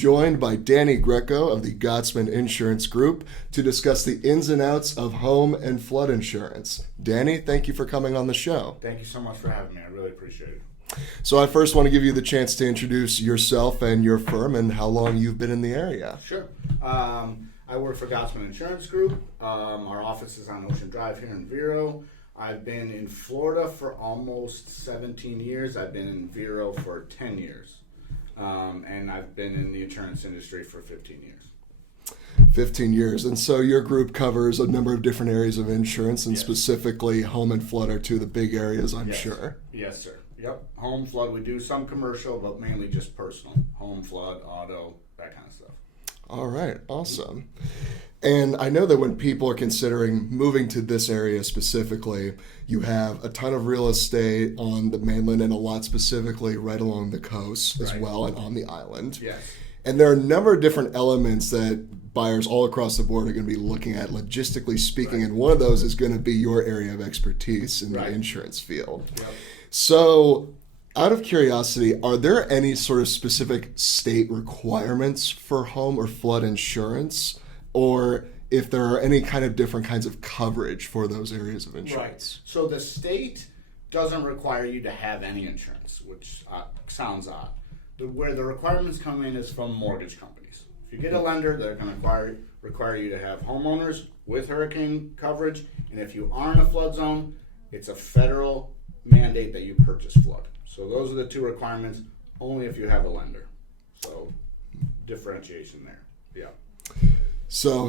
joined by Danny Greco of the Gottzmann Insurance Group to discuss the ins and outs of home and flood insurance. Danny, thank you for coming on the show. Thank you so much for having me. I really appreciate it. So I first want to give you the chance to introduce yourself and your firm and how long you've been in the area. Sure. I work for Gottzmann Insurance Group. Our office is on Ocean Drive here in Vero. I've been in Florida for almost 17 years. I've been in Vero for 10 years. And I've been in the insurance industry for 15 years. 15 years. And so your group covers a number of different areas of insurance, and Yes. specifically home and flood are two of the big areas, I'm Yes. sure. Yes, sir. Yep. Home, flood, we do some commercial, but mainly just personal. Home, flood, auto, that kind of stuff. All right, awesome. And I know that when people are considering moving to this area specifically, you have a ton of real estate on the mainland and a lot specifically right along the coast as Right. well and on the island. Yes. And there are a number of different elements that buyers all across the board are going to be looking at logistically speaking, Right. and one of those is going to be your area of expertise in Right. the insurance field. Yep. So, out of curiosity, are there any sort of specific state requirements for home or flood insurance, or if there are any kind of different kinds of coverage for those areas of insurance? Right. So the state doesn't require you to have any insurance, which sounds odd. Where the requirements come in is from mortgage companies. If you get a lender, they're going to require you to have homeowners with hurricane coverage, and if you are in a flood zone, it's a federal mandate that you purchase flood. So those are the two requirements, only if you have a lender. So differentiation there. Yeah. So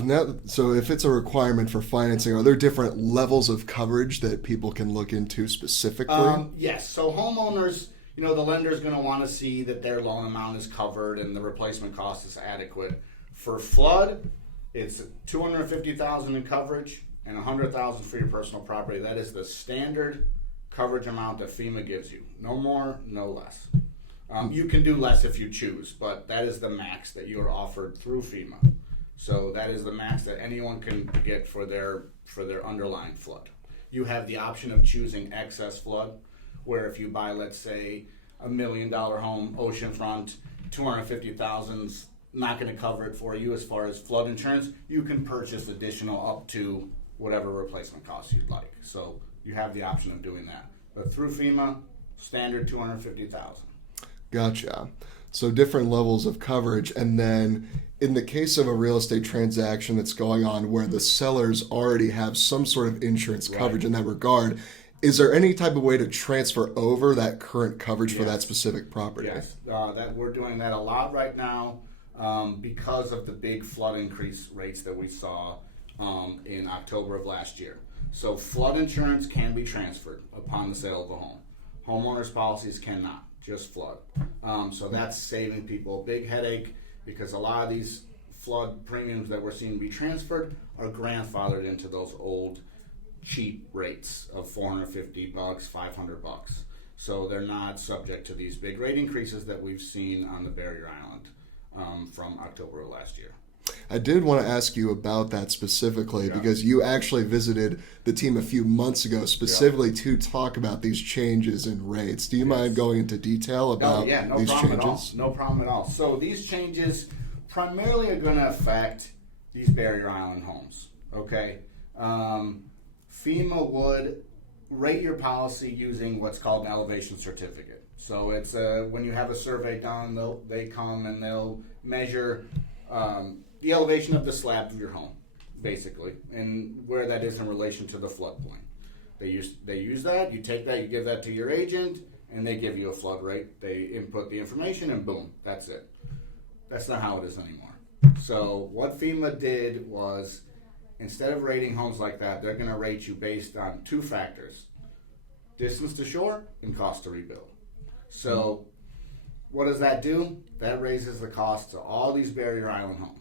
if it's a requirement for financing, are there different levels of coverage that people can look into specifically? Yes. So homeowners, the lender's going to want to see that their loan amount is covered and the replacement cost is adequate. For flood, it's $250,000 in coverage and $100,000 for your personal property. That is the standard coverage amount that FEMA gives you. No more, no less. You can do less if you choose, but that is the max that you are offered through FEMA. So that is the max that anyone can get for their underlying flood. You have the option of choosing excess flood, where if you buy, let's say, $1 million home, oceanfront, $250,000's not going to cover it for you as far as flood insurance. You can purchase additional up to whatever replacement cost you'd like. So you have the option of doing that. But through FEMA, standard $250,000. Gotcha. So different levels of coverage. And then in the case of a real estate transaction that's going on where the sellers already have some sort of insurance coverage in that regard, is there any type of way to transfer over that current coverage for that specific property? Yes, that we're doing that a lot right now because of the big flood increase rates that we saw in October of last year. So flood insurance can be transferred upon the sale of a home. Homeowners policies cannot, just flood. So that's saving people a big headache because a lot of these flood premiums that we're seeing be transferred are grandfathered into those old cheap rates of $450, $500. So they're not subject to these big rate increases that we've seen on the Barrier Island from October of last year. I did want to ask you about that specifically because you actually visited the team a few months ago specifically to talk about these changes in rates. Do you mind going into detail about these changes? No problem at all. So these changes primarily are going to affect these Barrier Island homes. Okay. FEMA would rate your policy using what's called an elevation certificate. So it's when you have a survey done, they come and they'll measure the elevation of the slab of your home, basically, and where that is in relation to the floodplain. They use that. You take that, you give that to your agent, and they give you a flood rate. They input the information, and boom, that's it. That's not how it is anymore. So what FEMA did was, instead of rating homes like that, they're going to rate you based on two factors: distance to shore and cost to rebuild. So what does that do? That raises the cost to all these Barrier Island homes.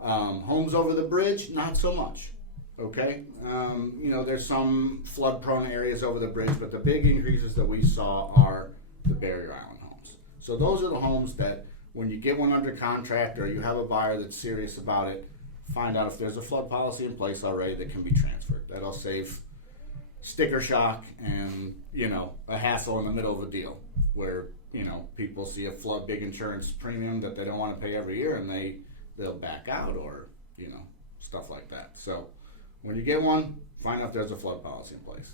Homes over the bridge, not so much. Okay, there's some flood-prone areas over the bridge, but the big increases that we saw are the Barrier Island homes. So those are the homes that, when you get one under contract or you have a buyer that's serious about it, find out if there's a flood policy in place already that can be transferred. That'll save sticker shock and a hassle in the middle of a deal. where people see a flood big insurance premium that they don't want to pay every year, and they'll back out, or stuff like that. So when you get one, find out if there's a flood policy in place.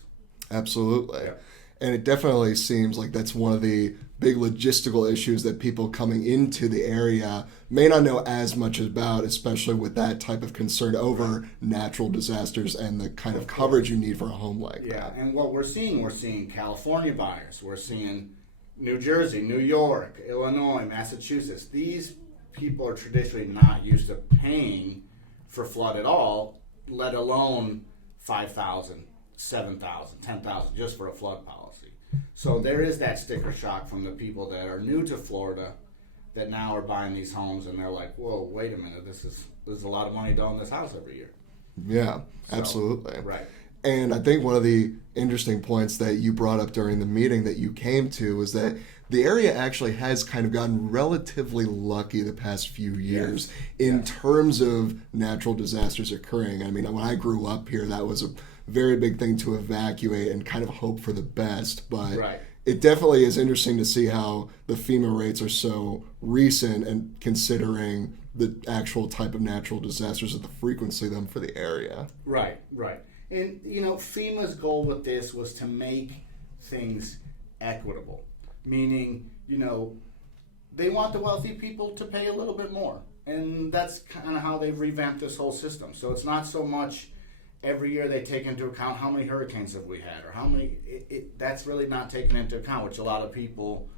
Absolutely. Yeah. And it definitely seems like that's one of the big logistical issues that people coming into the area may not know as much about, especially with that type of concern over natural disasters and the kind of coverage you need for a home like that. And what we're seeing California buyers, we're seeing New Jersey, New York, Illinois, Massachusetts. These people are traditionally not used to paying for flood at all, let alone $5,000, $7,000, $10,000 just for a flood policy. So there is that sticker shock from the people that are new to Florida that now are buying these homes, and they're like, whoa, wait a minute, there's a lot of money down this house every year. Yeah, absolutely. Right. And I think one of the interesting points that you brought up during the meeting that you came to was that the area actually has kind of gotten relatively lucky the past few years in terms of natural disasters occurring. I mean, when I grew up here, that was a very big thing to evacuate and kind of hope for the best. But it definitely is interesting to see how the FEMA rates are so recent, and considering the actual type of natural disasters and the frequency of them for the area. Right. And, FEMA's goal with this was to make things equitable, meaning, they want the wealthy people to pay a little bit more. And that's kind of how they've revamped this whole system. So it's not so much every year they take into account how many hurricanes have we had, or how many, that's really not taken into account, which a lot of people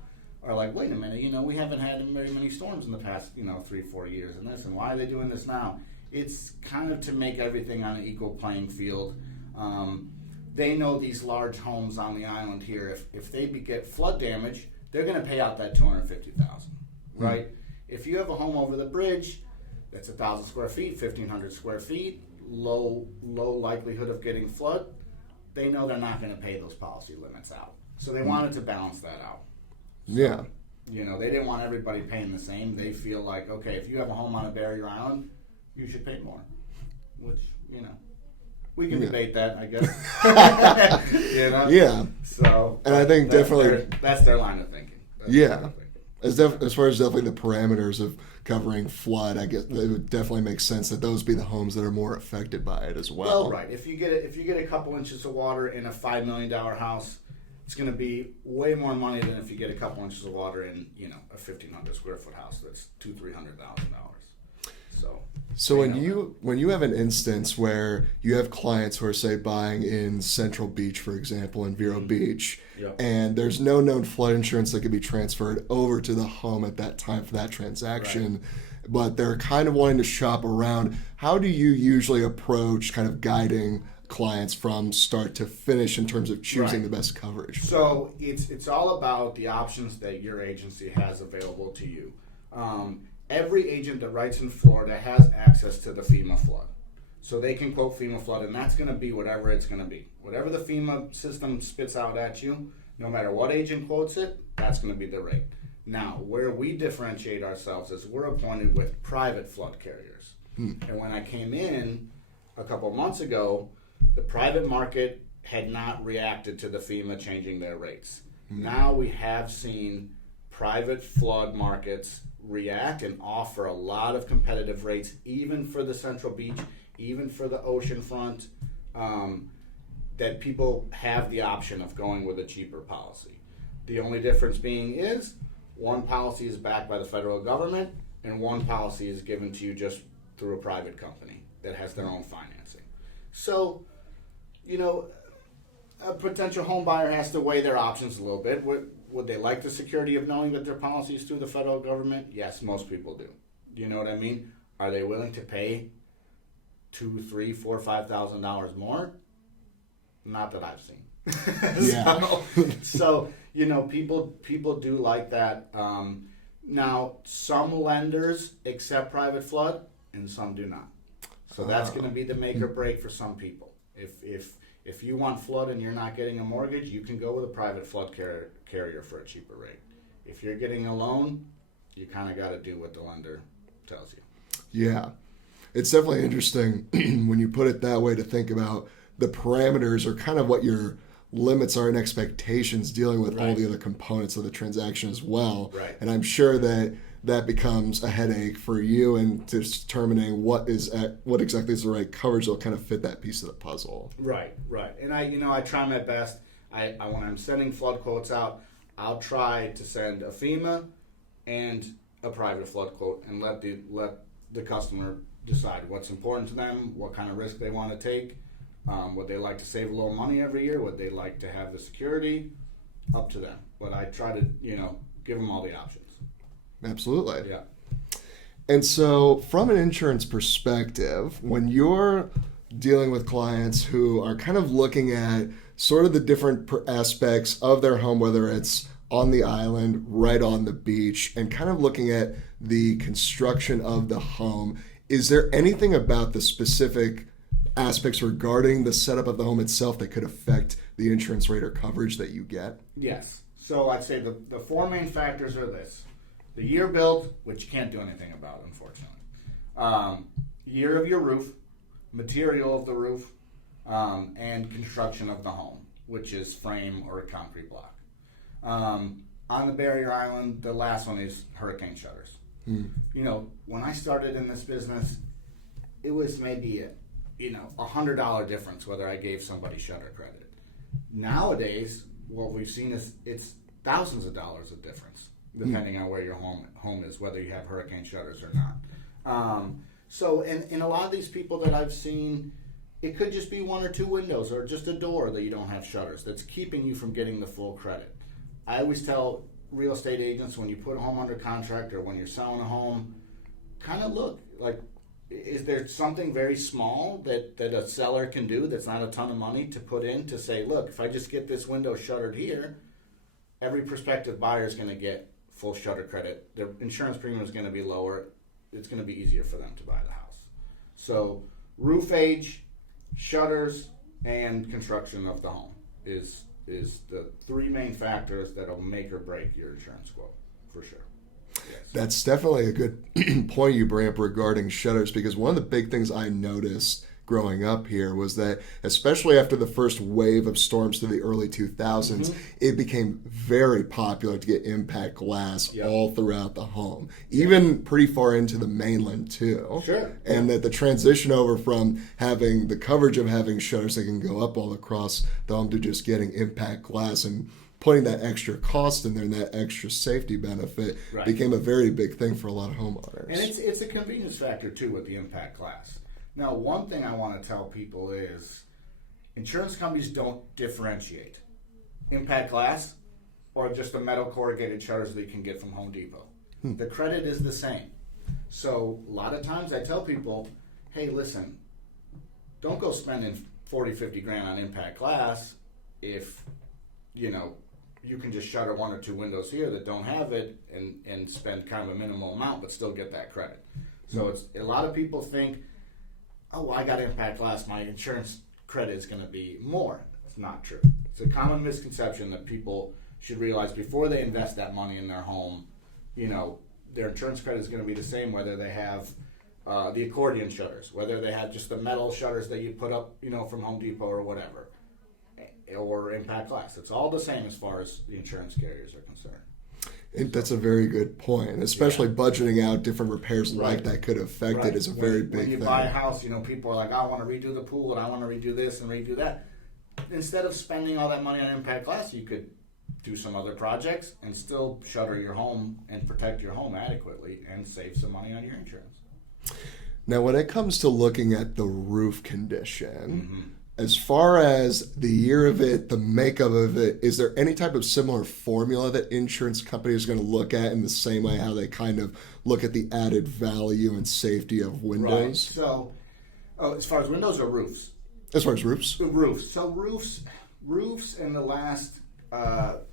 are like, wait a minute, we haven't had very many storms in the past, 3-4 years, and this, and why are they doing this now? It's kind of to make everything on an equal playing field. They know these large homes on the island here, if they get flood damage, they're going to pay out that $250,000, right? If you have a home over the bridge that's 1,000 square feet, 1,500 square feet, low likelihood of getting flood, they know they're not going to pay those policy limits out. So they wanted to balance that out. So, they didn't want everybody paying the same. They feel like, okay, if you have a home on a barrier island, you should pay more, which, we can debate that, I guess. Yeah. So, and I think definitely that's their line of thinking. As far as definitely the parameters of covering flood, I guess it would definitely make sense that those be the homes that are more affected by it as well. Well, right. If you get a couple inches of water in a $5 million house, it's going to be way more money than if you get a couple inches of water in a 1,500 square foot house that's $200,000-$300,000. So when you have an instance where you have clients who are, say, buying in Central Beach, for example, in Vero Beach, and there's no known flood insurance that could be transferred over to the home at that time for that transaction, but they're kind of wanting to shop around, how do you usually approach kind of guiding clients from start to finish in terms of choosing the best coverage? So it's all about the options that your agency has available to you. Every agent that writes in Florida has access to the FEMA flood. So they can quote FEMA flood, and that's going to be whatever it's going to be. Whatever the FEMA system spits out at you, no matter what agent quotes it, that's going to be the rate. Now, where we differentiate ourselves is we're appointed with private flood carriers. And when I came in a couple months ago, the private market had not reacted to the FEMA changing their rates. Now we have seen private flood markets react and offer a lot of competitive rates, even for the Central Beach, even for the ocean front, that people have the option of going with a cheaper policy. The only difference being is one policy is backed by the federal government and one policy is given to you just through a private company that has their own financing. So, a potential home buyer has to weigh their options a little bit. Would they like the security of knowing that their policy is through the federal government? Yes, most people do. You know what I mean? Are they willing to pay $2,000, $3,000, $4,000, $5,000 more? Not that I've seen. So people do like that. Now, some lenders accept private flood, and some do not. So that's going to be the make or break for some people. If you want flood and you're not getting a mortgage, you can go with a private flood carrier for a cheaper rate. If you're getting a loan, you kind of got to do what the lender tells you. Yeah. It's definitely interesting when you put it that way to think about the parameters or kind of what you're limits our expectations dealing with all Right. the other components of the transaction as well. Right. And I'm sure that becomes a headache for you in determining what exactly is the right coverage that will kind of fit that piece of the puzzle. Right. And I try my best. I when I'm sending flood quotes out, I'll try to send a FEMA and a private flood quote, and let the customer decide what's important to them, what kind of risk they want to take, would they like to save a little money every year, would they like to have the security, up to them. But I try to give them all the options. Absolutely. Yeah. And so from an insurance perspective, when you're dealing with clients who are kind of looking at sort of the different aspects of their home, whether it's on the island, right on the beach, and kind of looking at the construction of the home, is there anything about the specific aspects regarding the setup of the home itself that could affect the insurance rate or coverage that you get? Yes. So I'd say the four main factors are this: the year built, which you can't do anything about, unfortunately. Year of your roof, material of the roof, and construction of the home, which is frame or a concrete block. On the barrier island, the last one is hurricane shutters. When I started in this business, it was maybe a $100 difference whether I gave somebody shutter credit. Nowadays, what we've seen is it's thousands of dollars of difference depending on where your home is, whether you have hurricane shutters or not. So a lot of these people that I've seen, it could just be one or two windows or just a door that you don't have shutters that's keeping you from getting the full credit. I always tell real estate agents, when you put a home under contract or when you're selling a home, kind of look, like, is there something very small that a seller can do that's not a ton of money to put in to say, look, if I just get this window shuttered here, every prospective buyer is going to get full shutter credit. Their insurance premium is going to be lower. It's going to be easier for them to buy the house. So roof age, shutters, and construction of the home is the three main factors that will make or break your insurance quote, for sure. Yes. That's definitely a good point you bring up regarding shutters, because one of the big things I noticed growing up here was that, especially after the first wave of storms to the early 2000s, it became very popular to get impact glass all throughout the home, even pretty far into the mainland too. Sure. And that the transition over from having the coverage of having shutters that can go up all across the home to just getting impact glass and putting that extra cost in there and that extra safety benefit became a very big thing for a lot of homeowners. And it's a convenience factor too with the impact glass. Now, one thing I want to tell people is insurance companies don't differentiate impact glass or just the metal corrugated shutters that you can get from Home Depot. The credit is the same. So a lot of times I tell people, hey, listen, don't go spending 40, 50 grand on impact glass if, you can just shutter one or two windows here that don't have it and spend kind of a minimal amount but still get that credit. So it's a lot of people think, oh, I got impact glass, my insurance credit is going to be more. It's not true. It's a common misconception that people should realize before they invest that money in their home. Their insurance credit is going to be the same whether they have the accordion shutters, whether they have just the metal shutters that you put up, from Home Depot or whatever, or impact glass. It's all the same as far as the insurance carriers are concerned. That's a very good point, especially budgeting out different repairs like that could affect it is a very big thing. When you buy a house, people are like, I want to redo the pool and I want to redo this and redo that. Instead of spending all that money on impact glass, you could do some other projects and still shutter your home and protect your home adequately and save some money on your insurance. Now, when it comes to looking at the roof condition, as far as the year of it, the makeup of it, is there any type of similar formula that insurance companies are going to look at in the same way how they kind of look at the added value and safety of windows? Right. So, as far as windows or roofs? As far as roofs? Roofs. So roofs in the last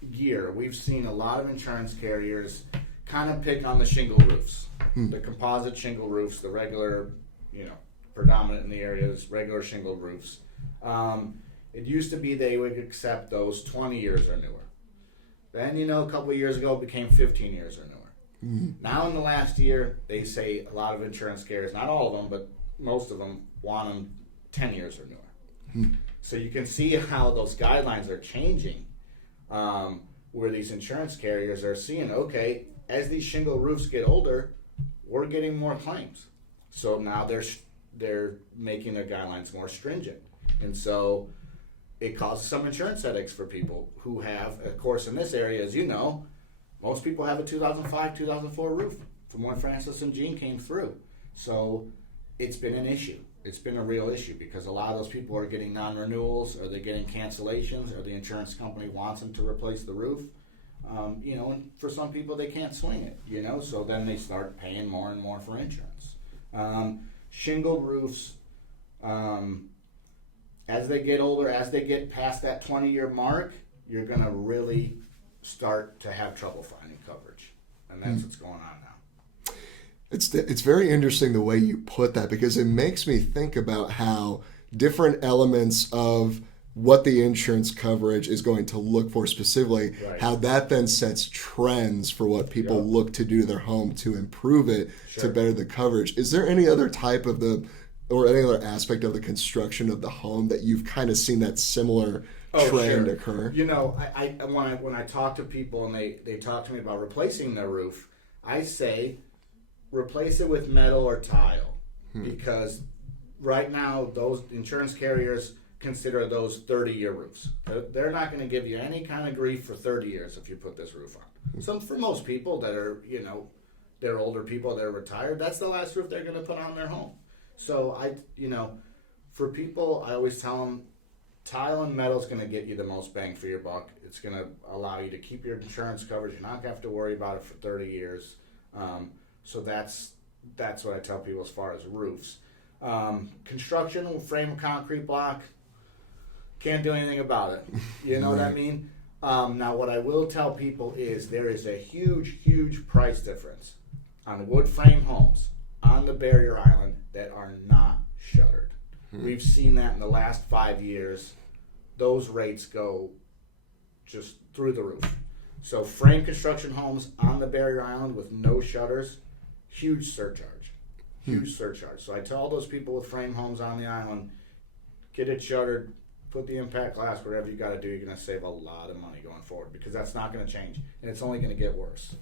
year, we've seen a lot of insurance carriers kind of pick on the shingle roofs. The composite shingle roofs, the regular, predominant in the areas, regular shingle roofs. It used to be they would accept those 20 years or newer. Then, a couple of years ago, it became 15 years or newer. Now, in the last year, they say a lot of insurance carriers, not all of them, but most of them, want them 10 years or newer. So you can see how those guidelines are changing, where these insurance carriers are seeing, okay, as these shingle roofs get older, we're getting more claims. So now they're making their guidelines more stringent. And so it causes some insurance headaches for people who have, of course, in this area, as you know, most people have a 2005, 2004 roof from when Francis and Jean came through. So it's been an issue. It's been a real issue because a lot of those people are getting non-renewals, or they're getting cancellations, or the insurance company wants them to replace the roof. And for some people they can't swing it, so then they start paying more and more for insurance. Shingle roofs, as they get older, as they get past that 20-year mark, you're going to really start to have trouble finding coverage. And that's what's going on now. It's very interesting the way you put that, because it makes me think about how different elements of what the insurance coverage is going to look for specifically, right, how that then sets trends for what people look to do to their home to improve it, to better the coverage. Is there any other type of or any other aspect of the construction of the home that you've kind of seen that similar trend occur? When I talk to people and they talk to me about replacing their roof, I say replace it with metal or tile, because right now those insurance carriers consider those 30-year roofs. They're not going to give you any kind of grief for 30 years if you put this roof on. So for most people that are, they're older people that are retired, that's the last roof they're going to put on their home. So for people, I always tell them tile and metal is going to get you the most bang for your buck. It's going to allow you to keep your insurance coverage. You're not going to have to worry about it for 30 years. So that's what I tell people as far as roofs. Construction, frame of concrete block, can't do anything about it. You know what I mean? Now, what I will tell people is there is a huge, huge price difference on wood frame homes on the barrier island that are not shuttered. We've seen that in the last 5 years. Those rates go just through the roof. So frame construction homes on the barrier island with no shutters, huge surcharge. Huge surcharge. So I tell those people with frame homes on the island, get it shuttered, put the impact glass, whatever you got to do. You're going to save a lot of money going forward, because that's not going to change, and it's only going to get worse.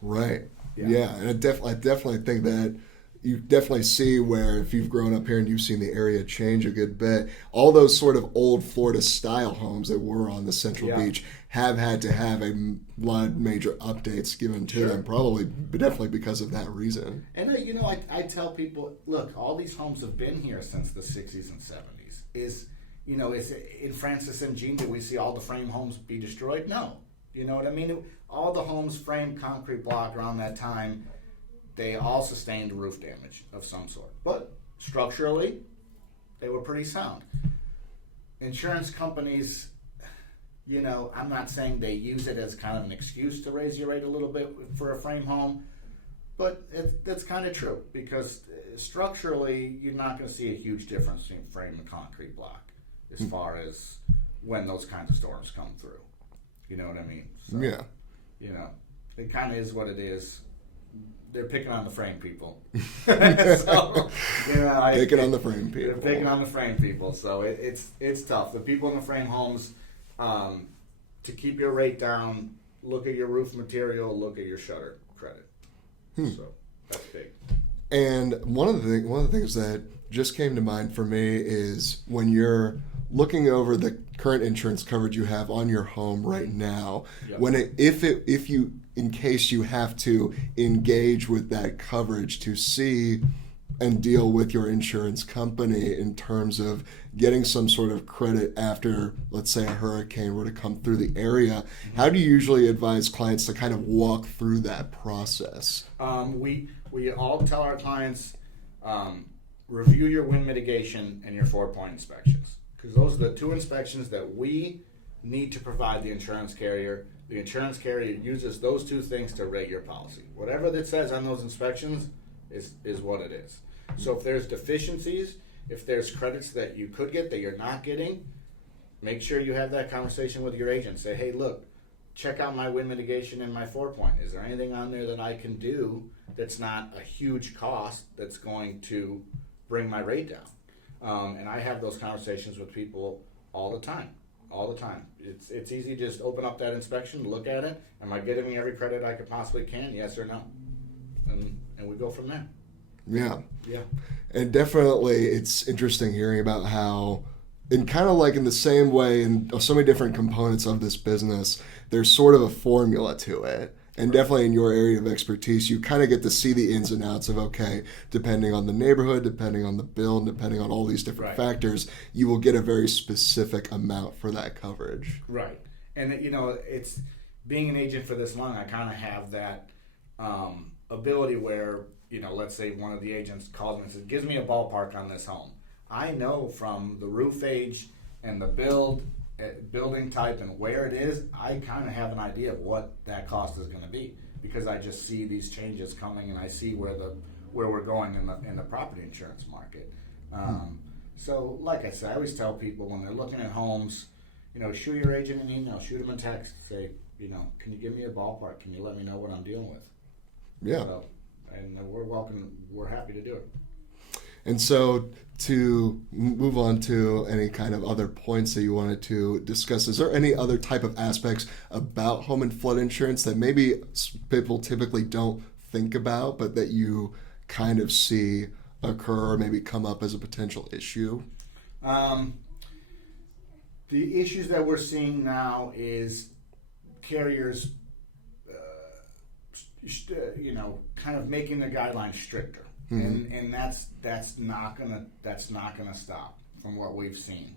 Right. Yeah. And I definitely think that you definitely see where, if you've grown up here and you've seen the area change a good bit, all those sort of old Florida style homes that were on the Central Beach have had to have a lot of major updates given to them, definitely because of that reason. And I tell people, look, all these homes have been here since the 60s and 70s. Is in Francis and Jean, did we see all the frame homes be destroyed? No. You know what I mean? All the homes framed concrete block around that time, they all sustained roof damage of some sort. But structurally, they were pretty sound. Insurance companies, I'm not saying they use it as kind of an excuse to raise your rate a little bit for a frame home, but that's kind of true, because structurally, you're not going to see a huge difference between frame and concrete block as far as when those kinds of storms come through. You know what I mean? So, it kind of is what it is. They're picking on the frame people. Picking on the frame people. They're picking on the frame people. So it's tough. The people in the frame homes, to keep your rate down, look at your roof material, look at your shutter credit. So that's big. And one of the things that just came to mind for me is when you're looking over the current insurance coverage you have on your home right now, in case you have to engage with that coverage to see and deal with your insurance company in terms of getting some sort of credit after, let's say, a hurricane were to come through the area, how do you usually advise clients to kind of walk through that process? We all tell our clients, review your wind mitigation and your 4-point inspections, because those are the two inspections that we need to provide the insurance carrier. The insurance carrier uses those two things to rate your policy. Whatever that says on those inspections is what it is. So if there's deficiencies, if there's credits that you could get that you're not getting, make sure you have that conversation with your agent. Say, hey, look, check out my wind mitigation and my 4-point. Is there anything on there that I can do that's not a huge cost that's going to bring my rate down? And I have those conversations with people all the time. All the time. It's easy to just open up that inspection, look at it. Am I getting every credit I could possibly can? Yes or no? And we go from there. Yeah. Yeah. And definitely it's interesting hearing about how, and kind of like in the same way in so many different components of this business, there's sort of a formula to it. And definitely in your area of expertise, you kind of get to see the ins and outs of, okay, depending on the neighborhood, depending on the build, depending on all these different factors, you will get a very specific amount for that coverage. Right. And, it's being an agent for this long, I kind of have that ability where, let's say one of the agents calls me and says, gives me a ballpark on this home. I know from the roof age and the building type and where it is, I kind of have an idea of what that cost is going to be, because I just see these changes coming and I see where we're going in the property insurance market. So like I said, I always tell people when they're looking at homes, shoot your agent an email, shoot them a text, say, can you give me a ballpark? Can you let me know what I'm dealing with? Yeah. So, and we're happy to do it. And so to move on to any kind of other points that you wanted to discuss, is there any other type of aspects about home and flood insurance that maybe people typically don't think about, but that you kind of see occur or maybe come up as a potential issue? The issues that we're seeing now is carriers, kind of making the guidelines stricter. Mm-hmm. And that's not gonna stop from what we've seen.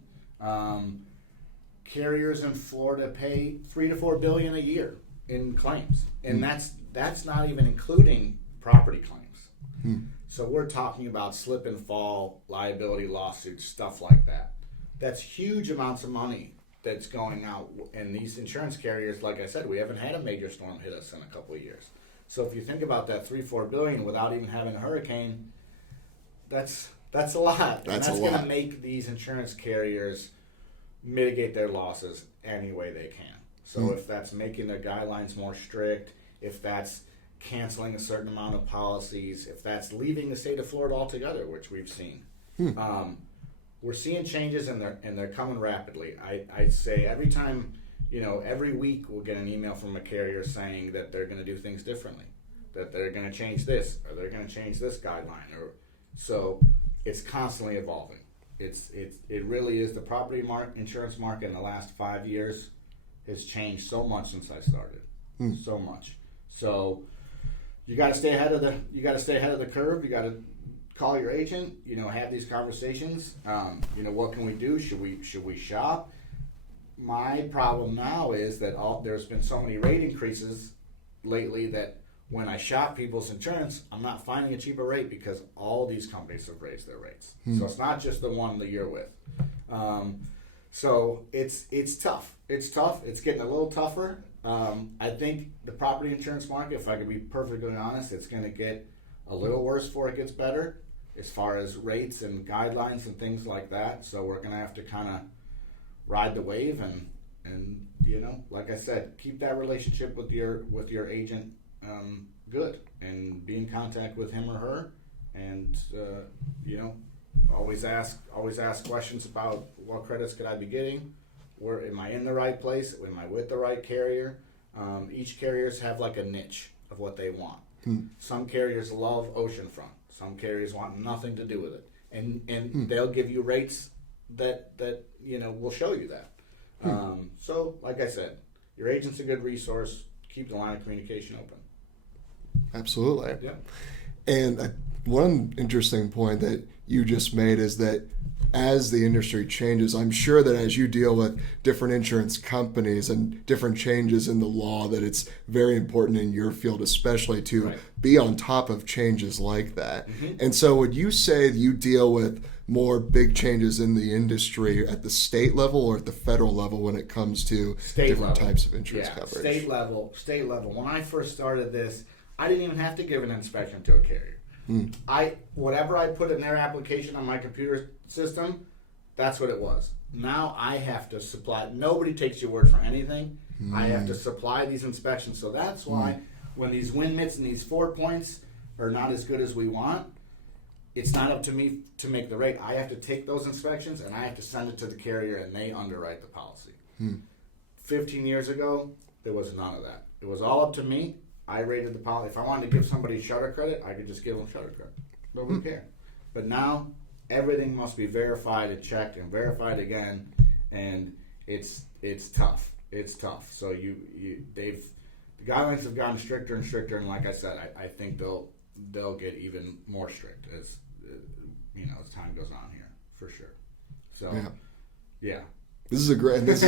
Carriers in Florida pay $3 to $4 billion a year in claims, and that's not even including property claims. Mm-hmm. So we're talking about slip and fall, liability lawsuits, stuff like that. That's huge amounts of money that's going out. And these insurance carriers, like I said, we haven't had a major storm hit us in a couple of years. So if you think about that $3-4 billion without even having a hurricane, that's a lot. That's going to make these insurance carriers mitigate their losses any way they can. So if that's making the guidelines more strict, if that's canceling a certain amount of policies, if that's leaving the state of Florida altogether, which we've seen, we're seeing changes and they're coming rapidly. I'd say every time. Every week we'll get an email from a carrier saying that they're going to do things differently, that they're going to change this, or they're going to change this guideline, so it's constantly evolving. It really is. The property insurance market in the last 5 years has changed so much since I started, so much. So you got to stay ahead of the curve. You got to call your agent. Have these conversations. What can we do? Should we shop? My problem now is that there's been so many rate increases lately that when I shop people's insurance, I'm not finding a cheaper rate because all these companies have raised their rates. So it's not just the one that you're with. So it's tough. It's tough. It's getting a little tougher. I think the property insurance market, if I could be perfectly honest, it's going to get a little worse before it gets better as far as rates and guidelines and things like that. So we're going to have to kind of ride the wave and like I said, keep that relationship with your agent good, and be in contact with him or her, and always ask questions about what credits could I be getting, where am I in the right place, am I with the right carrier. Each carriers have like a niche of what they want. Some carriers love oceanfront, some carriers want nothing to do with it, and they'll give you rates that will show you that. So like I said, your agent's a good resource. Keep the line of communication open. Absolutely. Yeah. And one interesting point that you just made is that as the industry changes, I'm sure that as you deal with different insurance companies and different changes in the law, that it's very important in your field especially to be on top of changes like that. And so would you say that you deal with more big changes in the industry at the state level or at the federal level when it comes to different types of insurance coverage? State level. When I first started this, I didn't even have to give an inspection to a carrier. Whatever I put in their application on my computer system, that's what it was. Now I have to supply. Nobody takes your word for anything. I have to supply these inspections. So that's why when these wind mitts and these 4 points are not as good as we want, it's not up to me to make the rate. I have to take those inspections and I have to send it to the carrier and they underwrite the policy. 15 years ago, there was none of that. It was all up to me. I rated the policy. If I wanted to give somebody shutter credit, I could just give them shutter credit. Nobody cared. But now, everything must be verified and checked and verified again, and it's tough. It's tough. So the guidelines have gotten stricter and stricter, and like I said, I think they'll get even more strict as as time goes on here, for sure. So yeah. It's a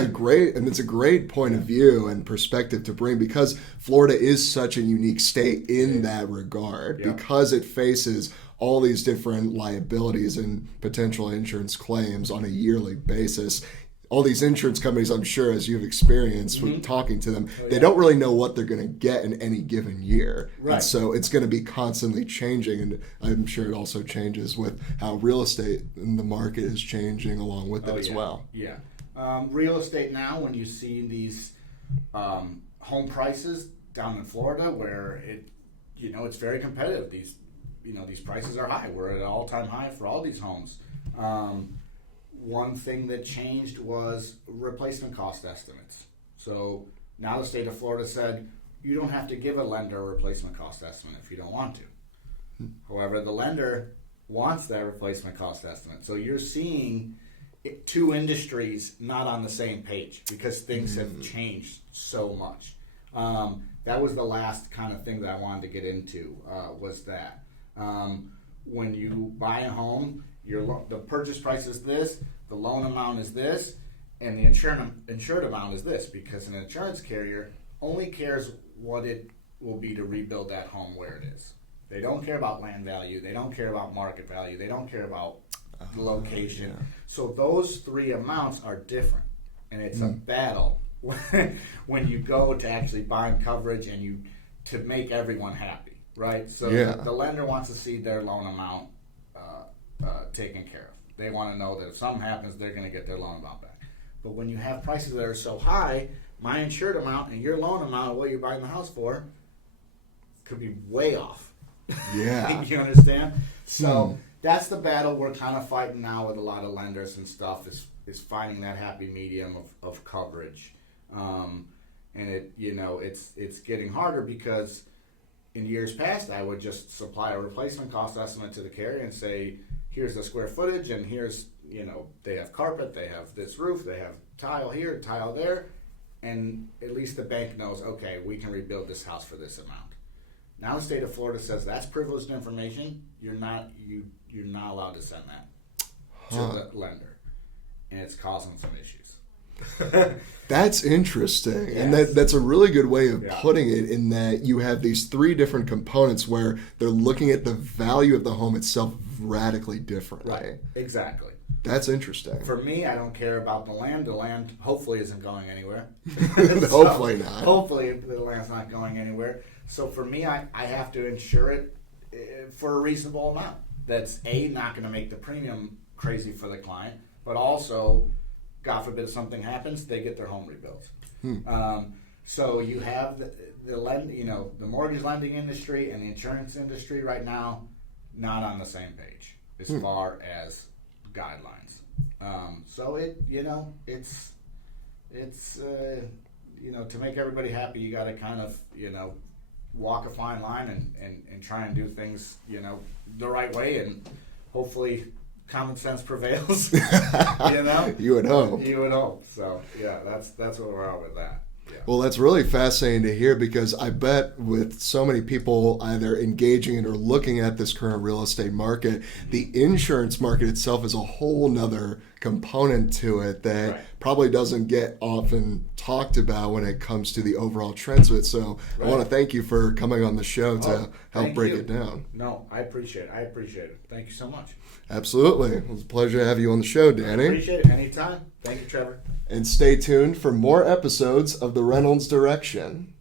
great point of view and perspective to bring, because Florida is such a unique state in that regard, because it faces all these different liabilities and potential insurance claims on a yearly basis. All these insurance companies, I'm sure, as you've experienced with talking to them, they don't really know what they're going to get in any given year. Right. And so it's going to be constantly changing, and I'm sure it also changes with how real estate in the market is changing along with it as well. Yeah. Real estate now, when you see these home prices down in Florida, where it's very competitive. These prices are high. We're at an all-time high for all these homes. One thing that changed was replacement cost estimates. So now the state of Florida said you don't have to give a lender a replacement cost estimate if you don't want to. However, the lender wants that replacement cost estimate. So you're seeing two industries not on the same page because things have changed so much. That was the last kind of thing that I wanted to get into, was that when you buy a home, the purchase price is this, the loan amount is this, and the insured amount is this, because an insurance carrier only cares what it will be to rebuild that home where it is. They don't care about land value. They don't care about market value. They don't care about the location. Yeah. So those three amounts are different, and it's a battle when you go to actually bind coverage and to make everyone happy, right? So the lender wants to see their loan amount taken care of. They want to know that if something happens, they're going to get their loan amount back. But when you have prices that are so high, my insured amount and your loan amount of what you're buying the house for could be way off. Yeah. You understand? So that's the battle we're kind of fighting now with a lot of lenders and stuff, is finding that happy medium of coverage. And it's getting harder because in years past, I would just supply a replacement cost estimate to the carrier and say, here's the square footage, and here's, they have carpet, they have this roof, they have tile here, tile there, and at least the bank knows, okay, we can rebuild this house for this amount. Now the state of Florida says that's privileged information. You're not allowed to send that to the lender, and it's causing some issues. That's interesting. Yes. And that's a really good way of putting it, in that you have these three different components where they're looking at the value of the home itself radically differently. Right, exactly. That's interesting. For me, I don't care about the land. The land hopefully isn't going anywhere. Hopefully not. Hopefully the land's not going anywhere. So for me, I have to insure it for a reasonable amount. That's not going to make the premium crazy for the client, but also, God forbid something happens, they get their home rebuilt. So you have the mortgage lending industry and the insurance industry right now not on the same page as far as guidelines. So it's to make everybody happy, you got to kind of walk a fine line and try and do things the right way, and hopefully common sense prevails. You would hope. You would hope. So that's where we're at with that. Yeah. Well, that's really fascinating to hear, because I bet with so many people either engaging in or looking at this current real estate market, the insurance market itself is a whole nother component to it that probably doesn't get often talked about when it comes to the overall trends of it. So I want to thank you for coming on the show to help break it down. No, I appreciate it. Thank you so much. Absolutely. It was a pleasure to have you on the show, Danny. I appreciate it. Anytime. Thank you, Trevor. And stay tuned for more episodes of the Reynolds Direction.